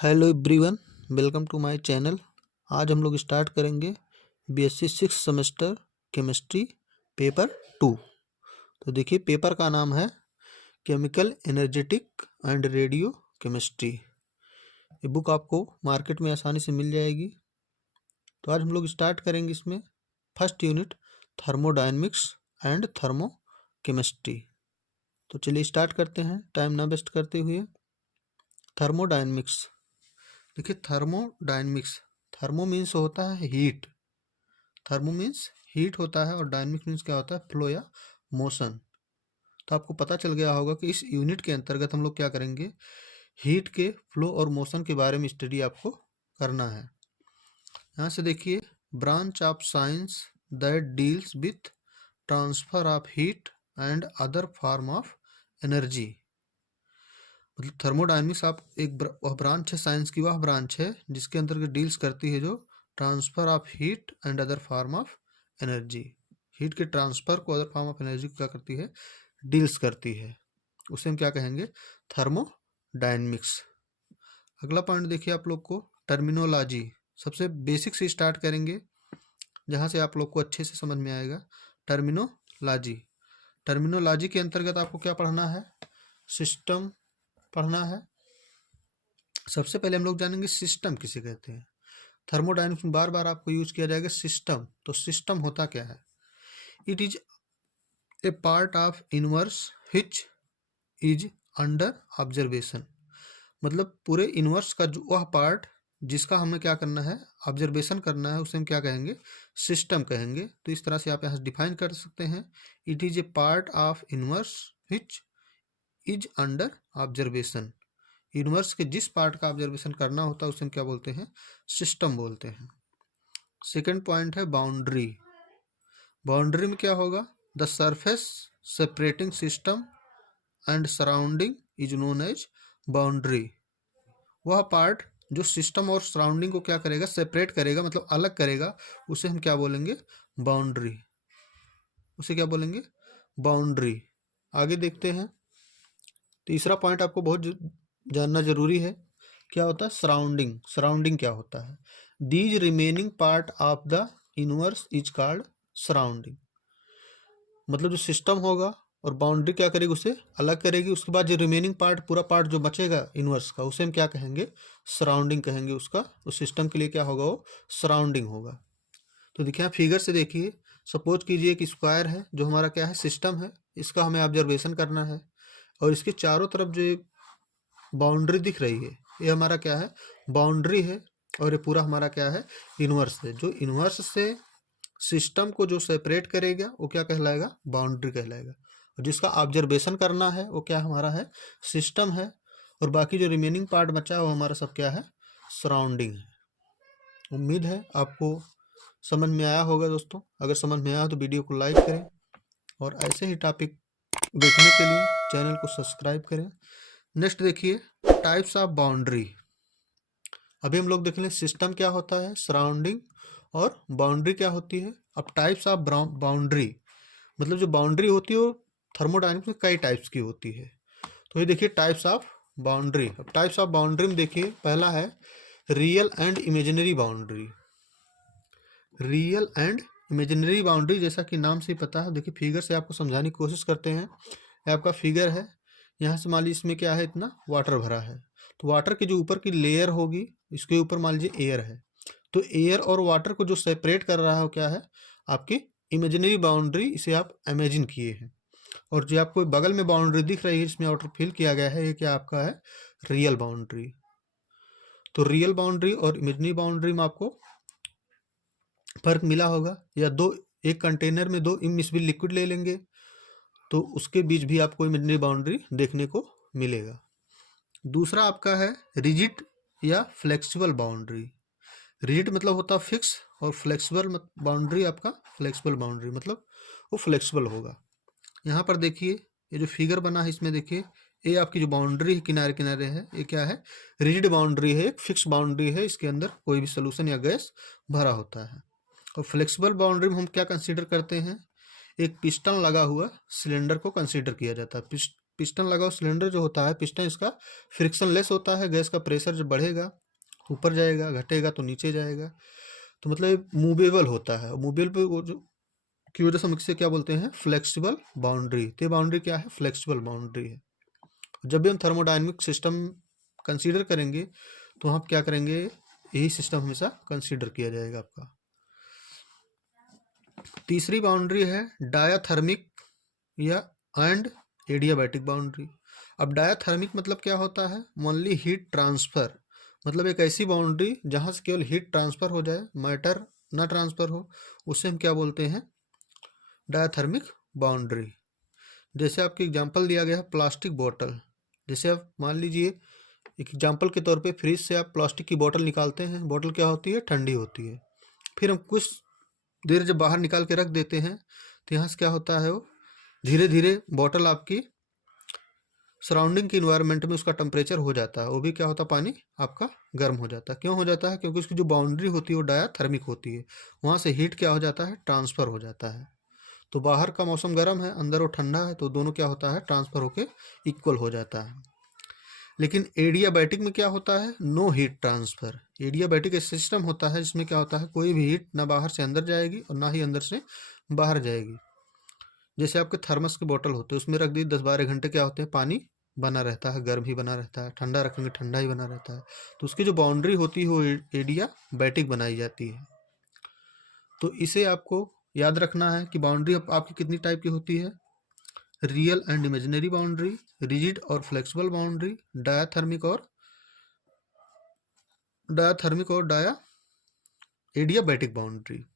Hello everyone, welcome to my channel. आज हम लोग स्टार्ट करेंगे बीएससी 6 सेमेस्टर केमिस्ट्री पेपर 2। तो देखिए, पेपर का नाम है chemical energetic and radio chemistry. ये बुक आपको मार्केट में आसानी से मिल जाएगी। तो आज हम लोग स्टार्ट करेंगे इसमें first unit thermodynamics and thermo chemistry. तो चलिए स्टार्ट करते हैं टाइम ना वेस्ट करते हुए। थर्मोडायनेमिक्स, देखिए थर्मोडायनेमिक्स, थर्मो मीन्स होता है हीट, थर्मो मीन्स हीट होता है और डायनेमिक्स मीन्स क्या होता है, फ्लो या मोशन। तो आपको पता चल गया होगा कि इस यूनिट के अंतर्गत हम लोग क्या करेंगे, हीट के फ्लो और मोशन के बारे में स्टडी आपको करना है। यहाँ से देखिए, branch of science that deals with transfer of heat and other form of energy. मतलब थर्मोडायनेमिक्स आप वह ब्रांच है, साइंस की वह ब्रांच है जिसके अंतर्गत डील्स करती है जो transfer of heat and other form of energy. Heat के ट्रांसफर को अदर फॉर्म ऑफ एनर्जी को क्या करती है, डील्स करती है। उसे हम क्या कहेंगे, थर्मोडायनेमिक्स। अगला पॉइंट देखिए आप लोग को, टर्मिनोलॉजी। सबसे बेसिक से स्टार्ट करेंगे जहाँ से आप लोग को अच्छे से समझ में आएगा। टर्मिनोलॉजी, टर्मिनोलॉजी के अंतर्गत आपको क्या पढ़ना है, सिस्टम पढ़ना है। सबसे पहले हम लोग जानेंगे सिस्टम किसे कहते हैं। थर्मोडायनेमिक्स में बार बार आपको यूज किया जाएगा सिस्टम। तो सिस्टम होता क्या है, it is a part of universe which is under observation. मतलब पूरे यूनिवर्स का जो वह पार्ट जिसका हमें क्या करना है, ऑब्जर्वेशन करना है, उसे हम क्या कहेंगे, सिस्टम कहेंगे। तो इस तरह से आप यहाँ डिफाइन कर सकते हैं, it is a part of universe which is under observation. Universe के जिस पार्ट का ऑब्जर्वेशन करना होता है उसे हम क्या बोलते हैं, सिस्टम बोलते हैं। सेकंड पॉइंट है बाउंड्री। बाउंड्री में क्या होगा, the surface separating system and surrounding is known as boundary. वह पार्ट जो सिस्टम और सराउंडिंग को क्या करेगा, सेपरेट करेगा, मतलब अलग करेगा, उसे हम क्या बोलेंगे, बाउंड्री। उसे क्या बोलेंगे, बाउंड्री। आगे देखते हैं, तीसरा पॉइंट आपको बहुत जानना जरूरी है, क्या होता है सराउंडिंग। सराउंडिंग क्या होता है, these remaining part of the universe is called surrounding. मतलब जो सिस्टम होगा और बाउंड्री क्या करेगी, उसे अलग करेगी, उसके बाद जो रिमेनिंग पार्ट, पूरा पार्ट जो बचेगा यूनिवर्स का, उसे हम क्या कहेंगे, सराउंडिंग कहेंगे। उसका उस सिस्टम के लिए क्या होगा, वो सराउंडिंग होगा। तो देखिए आप फिगर से देखिए, सपोज कीजिए कि स्क्वायर है जो हमारा क्या है, सिस्टम है, इसका हमें ऑब्जर्वेशन करना है, और इसके चारों तरफ जो बाउंड्री दिख रही है, ये हमारा क्या है, बाउंड्री है, और ये पूरा हमारा क्या है, यूनिवर्स है। जो यूनिवर्स से सिस्टम को जो सेपरेट करेगा वो क्या कहलाएगा, बाउंड्री कहलाएगा। और जिसका ऑब्जर्वेशन करना है वो क्या हमारा है, सिस्टम है, और बाकी जो रिमेनिंग पार्ट बचा है वो हमारा सब क्या है, सराउंडिंग है। उम्मीद है आपको समझ में आया होगा दोस्तों। अगर समझ में आया तो वीडियो को लाइक करें, और ऐसे ही टॉपिक देखने के लिए चैनल को सब्सक्राइब करें। नेक्स्ट देखिए, टाइप्स ऑफ बाउंड्री। अभी हम लोग देख लें सिस्टम क्या होता है, सराउंडिंग, और बाउंड्री क्या होती है। अब टाइप्स ऑफ बाउंड्री, मतलब जो बाउंड्री होती है वो थर्मोडायनेमिक्स में कई टाइप्स की होती है। तो ये देखिए टाइप्स ऑफ बाउंड्री। अब टाइप्स ऑफ बाउंड्री में देखिए, पहला है real and imaginary boundary. Real and imaginary boundary, जैसा कि नाम से ही पता है, देखिए फिगर से आपको समझाने की कोशिश करते हैं। ये आपका फिगर है, यहाँ से मान लीजिए इसमें क्या है, इतना वाटर भरा है, तो वाटर की जो ऊपर की लेयर होगी, इसके ऊपर मान लीजिए एयर है, तो एयर और वाटर को जो सेपरेट कर रहा है वो क्या है, आपकी इमेजिनरी बाउंड्री। इसे आप इमेजिन किए हैं। और जो आपको बगल में बाउंड्री दिख रही है, इसमें आउटर फिल किया गया है, ये क्या आपका है, रियल बाउंड्री। तो रियल बाउंड्री और इमेजिनरी बाउंड्री में आपको फर्क मिला होगा। या दो, एक कंटेनर में दो इमिसिबल लिक्विड ले लेंगे तो उसके बीच भी आपको इमेजिनरी बाउंड्री देखने को मिलेगा। दूसरा आपका है रिजिड या फ्लेक्सिबल बाउंड्री। रिजिड मतलब होता है फिक्स, और फ्लेक्सिबल बाउंड्री आपका, फ्लेक्सिबल बाउंड्री मतलब वो फ्लेक्सिबल होगा। यहाँ पर देखिए, ये जो फिगर बना है इसमें देखिए, ये आपकी जो बाउंड्री है किनारे किनारे है, ये क्या है, रिजिड बाउंड्री है, एक फिक्स बाउंड्री है, इसके अंदर कोई भी सोल्यूशन या गैस भरा होता है। और फ्लेक्सिबल बाउंड्री में हम क्या कंसीडर करते हैं, एक पिस्टन लगा हुआ सिलेंडर को कंसीडर किया जाता है। पिस्टन लगा हुआ सिलेंडर जो होता है, पिस्टन इसका फ्रिक्शन लेस होता है, गैस का प्रेशर जब बढ़ेगा ऊपर जाएगा, घटेगा तो नीचे जाएगा, तो मतलब मूवेबल होता है। मूवेबल वो जो की वजह से हम इसे क्या बोलते हैं, फ्लेक्सिबल बाउंड्री। तो ये बाउंड्री क्या है, फ्लेक्सिबल बाउंड्री है। जब भी हम थर्मोडायनेमिक सिस्टम कंसीडर करेंगे तो हम क्या करेंगे, यही सिस्टम हमेशा कंसीडर किया जाएगा आपका। तीसरी बाउंड्री है डायाथर्मिक या एंड एडियाबैटिक बाउंड्री। अब डायाथर्मिक मतलब क्या होता है, ओनली हीट ट्रांसफर, मतलब एक ऐसी बाउंड्री जहाँ से केवल हीट ट्रांसफर हो जाए, मैटर ना ट्रांसफर हो, उसे हम क्या बोलते हैं, डायाथर्मिक बाउंड्री। जैसे आपके एग्जांपल दिया गया है प्लास्टिक बोतल। जैसे आप मान लीजिए एक एग्जांपल के तौर पे फ्रिज से आप प्लास्टिक की बोतल निकालते हैं, बोतल क्या होती है, ठंडी होती है। फिर हम कुछ देर जब बाहर निकाल के रख देते हैं तो यहाँ से क्या होता है, वो धीरे धीरे बोतल आपकी सराउंडिंग के इन्वायरमेंट में उसका टेम्परेचर हो जाता है, वो भी क्या होता है, पानी आपका गर्म हो जाता है। क्यों हो जाता है, क्योंकि उसकी जो बाउंड्री होती है वो डायाथर्मिक होती है, वहाँ से हीट क्या हो जाता है, ट्रांसफ़र हो जाता है। तो बाहर का मौसम गर्म है, अंदर वो ठंडा है, तो दोनों क्या होता है, ट्रांसफ़र होके इक्वल हो जाता है। लेकिन एडियाबैटिक में क्या होता है, नो हीट ट्रांसफ़र। एडियाबैटिक एक सिस्टम होता है जिसमें क्या होता है, कोई भी हीट ना बाहर से अंदर जाएगी और ना ही अंदर से बाहर जाएगी। जैसे आपके थर्मस के बोतल होते हैं, उसमें रख दी 10-12 घंटे, क्या होते हैं, पानी बना रहता है, गर्म ही बना रहता है, ठंडा रखेंगे ठंडा ही बना रहता है। तो उसकी जो बाउंड्री होती है वो एडियाबैटिक बनाई जाती है। तो इसे आपको याद रखना है कि बाउंड्री आपकी कितनी टाइप की होती है, real and imaginary boundary, rigid और फ्लेक्सिबल बाउंड्री, डायाथर्मिक और डाया एडियाबैटिक बाउंड्री।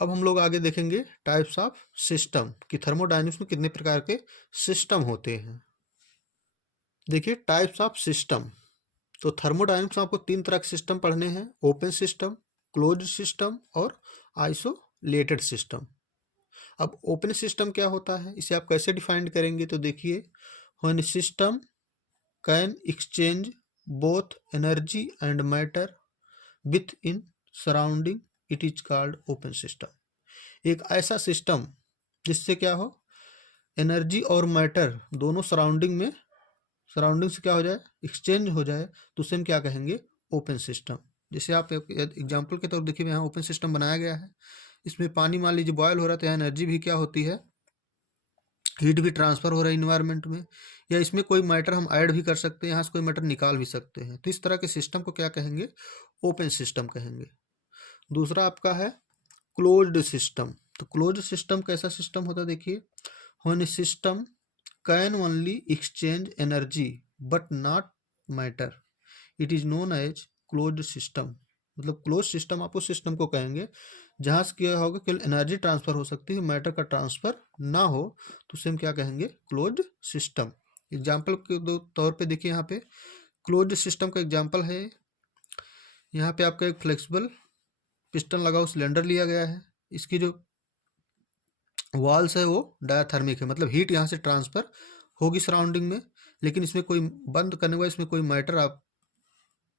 अब हम लोग आगे देखेंगे टाइप्स ऑफ सिस्टम कि थर्मोडायनेमिक्स में कितने प्रकार के सिस्टम होते हैं। देखिए टाइप्स ऑफ सिस्टम, तो थर्मोडायनेमिक्स में आपको 3 तरह के सिस्टम पढ़ने हैं, ओपन सिस्टम, क्लोज्ड सिस्टम और आइसोलेटेड सिस्टम। अब ओपन सिस्टम क्या होता है, इसे आप कैसे डिफाइन करेंगे, तो देखिए when system can exchange both energy and matter with in surrounding, it is called open system. एक ऐसा सिस्टम जिससे क्या हो, एनर्जी और मैटर दोनों सराउंडिंग से क्या हो जाए, एक्सचेंज हो जाए, तो उसे हम क्या कहेंगे, ओपन सिस्टम। जैसे आप एग्जांपल के तौर पर देखिए यहाँ ओपन सिस्टम बनाया गया है, इसमें पानी मान लीजिए बॉयल हो रहा था, एनर्जी भी क्या होती है, हीट भी ट्रांसफर हो रहा है इन्वायरमेंट में, या इसमें कोई मैटर हम ऐड भी कर सकते हैं, यहाँ से कोई मैटर निकाल भी सकते हैं। तो इस तरह के सिस्टम को क्या कहेंगे, ओपन सिस्टम कहेंगे। दूसरा आपका है क्लोज्ड सिस्टम। तो क्लोज्ड सिस्टम कैसा सिस्टम होता है, देखिए when system can only exchange energy but not matter, it is known as closed system. मतलब क्लोज सिस्टम आप उस सिस्टम को कहेंगे जहाँ से क्या होगा, केवल एनर्जी ट्रांसफर हो सकती है, मैटर का ट्रांसफर ना हो, तो उसे हम क्या कहेंगे, क्लोज्ड सिस्टम। एग्जाम्पल के तौर पे देखिए यहाँ पे क्लोज्ड सिस्टम का एग्जाम्पल है, यहाँ पे आपका एक फ्लेक्सिबल पिस्टन लगा हुआ सिलेंडर लिया गया है, इसकी जो वॉल्स है वो डायाथर्मिक है, मतलब हीट यहाँ से ट्रांसफर होगी सराउंडिंग में, लेकिन इसमें कोई बंद करने के बाद इसमें कोई मैटर आप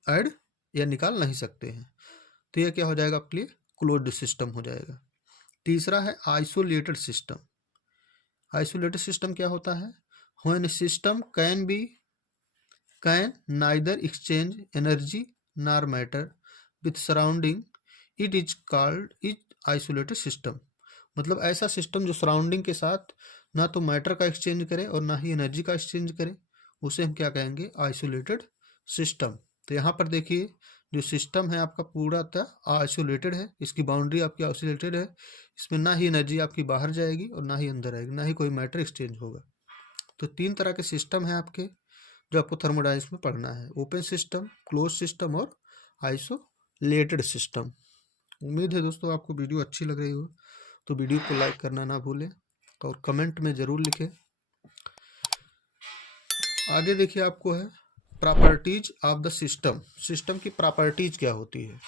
ऐड या निकाल नहीं सकते हैं। तो यह क्या हो जाएगा, आपके लिए क्लोज्ड सिस्टम हो जाएगा। तीसरा है आइसोलेटेड सिस्टम। आइसोलेटेड सिस्टम क्या होता है, when system can neither exchange energy nor matter with surrounding, it is called is isolated system. मतलब ऐसा सिस्टम जो सराउंडिंग के साथ ना तो मैटर का एक्सचेंज करे और ना ही एनर्जी का एक्सचेंज करे, उसे हम क्या कहेंगे, आइसोलेटेड सिस्टम। तो यहाँ पर देखिए जो सिस्टम है आपका पूरा आइसोलेटेड है, इसकी बाउंड्री आपकी आइसोलेटेड है, इसमें ना ही एनर्जी आपकी बाहर जाएगी और ना ही अंदर आएगी, ना ही कोई मैटर एक्सचेंज होगा। तो 3 तरह के सिस्टम हैं आपके जो आपको थर्मोडायनेमिक्स में पढ़ना है, ओपन सिस्टम, क्लोज सिस्टम और आइसोलेटेड सिस्टम। उम्मीद है दोस्तों आपको वीडियो अच्छी लग रही हो, तो वीडियो को लाइक करना ना भूलें और कमेंट में ज़रूर लिखें। आगे देखिए आपको है properties of the system. System की प्रॉपर्टीज क्या होती है,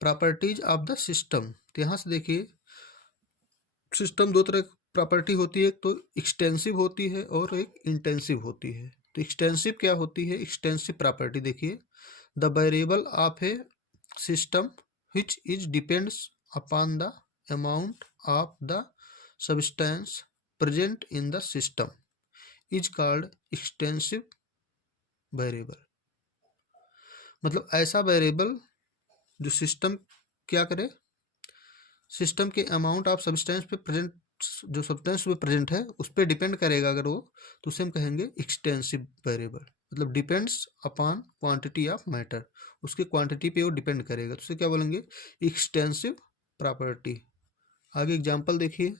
प्रॉपर्टीज ऑफ द सिस्टम। तो यहाँ से देखिए सिस्टम 2 तरह की प्रॉपर्टी होती है, एक तो एक्सटेंसिव होती है और एक इंटेंसिव होती है। तो एक्सटेंसिव क्या होती है, एक्सटेंसिव प्रॉपर्टी देखिए the variable of A system which is depends upon the amount of the substance present in the system is called extensive variable। मतलब ऐसा वेरिएबल जो सिस्टम क्या करे, सिस्टम के अमाउंट ऑफ सब्सटेंस पे प्रेजेंट, जो substance पे प्रेजेंट है उस पर डिपेंड करेगा अगर वो, तो उसे हम कहेंगे एक्सटेंसिव वेरिएबल। मतलब depends upon quantity of matter, उसके क्वांटिटी पे वो डिपेंड करेगा, तो उसे क्या बोलेंगे, एक्सटेंसिव प्रॉपर्टी। आगे एग्जांपल देखिए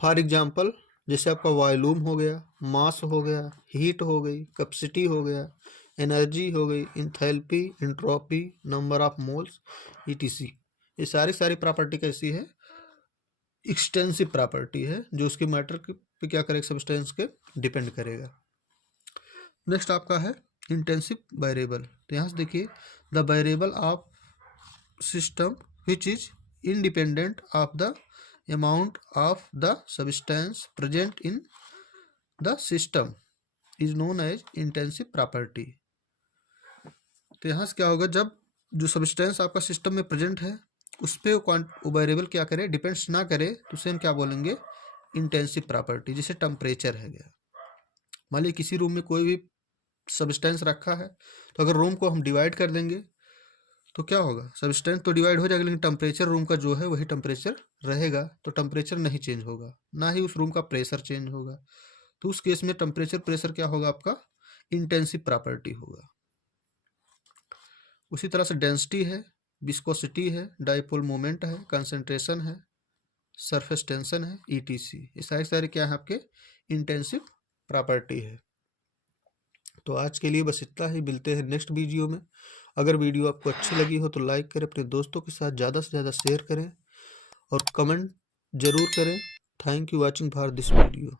फॉर एग्जांपल जैसे आपका वॉल्यूम हो गया, मास हो गया, हीट हो गई, कैपेसिटी हो गया, एनर्जी हो गई, enthalpy, entropy, number of moles, etc. ये सारी प्रॉपर्टी कैसी है, एक्सटेंसिव प्रॉपर्टी है, जो उसके मैटर पे क्या करेगा, सब्सटेंस के डिपेंड करेगा। नेक्स्ट आपका है इंटेंसिव वेरिएबल। तो यहाँ से देखिए the variable of system which is independent of the amount of the substance present in the system is known as intensive property. तो यहाँ से क्या होगा, जब जो सब्सटेंस आपका सिस्टम में प्रेजेंट है उस पर वो वेरिएबल क्या करे, डिपेंड्स ना करे, तो उसे हम क्या बोलेंगे, इंटेंसिव प्रॉपर्टी। जैसे टेम्परेचर है गया, मान लीजिए किसी रूम में कोई भी सब्सटेंस रखा है, तो अगर रूम को हम डिवाइड कर देंगे तो क्या होगा, सब्सटेंस तो डिवाइड हो जाएगा लेकिन टेम्परेचर रूम का जो है वही टेम्परेचर रहेगा, तो टेम्परेचर नहीं चेंज होगा, ना ही उस रूम का प्रेशर चेंज होगा। तो उस केस में टेम्परेचर प्रेशर क्या होगा, आपका इंटेंसिव प्रॉपर्टी होगा। उसी तरह से डेंसिटी है, विस्कोसिटी है, डाइपोल मोमेंट है, कंसंट्रेशन है, सरफेस टेंशन है, ईटीसी। ये सारे क्या है, आपके इंटेंसिव प्रॉपर्टी है। तो आज के लिए बस इतना ही, मिलते हैं नेक्स्ट वीडियो में। अगर वीडियो आपको अच्छी लगी हो तो लाइक करें, अपने दोस्तों के साथ ज़्यादा से ज़्यादा शेयर करें और कमेंट जरूर करें। Thank you watching for this video.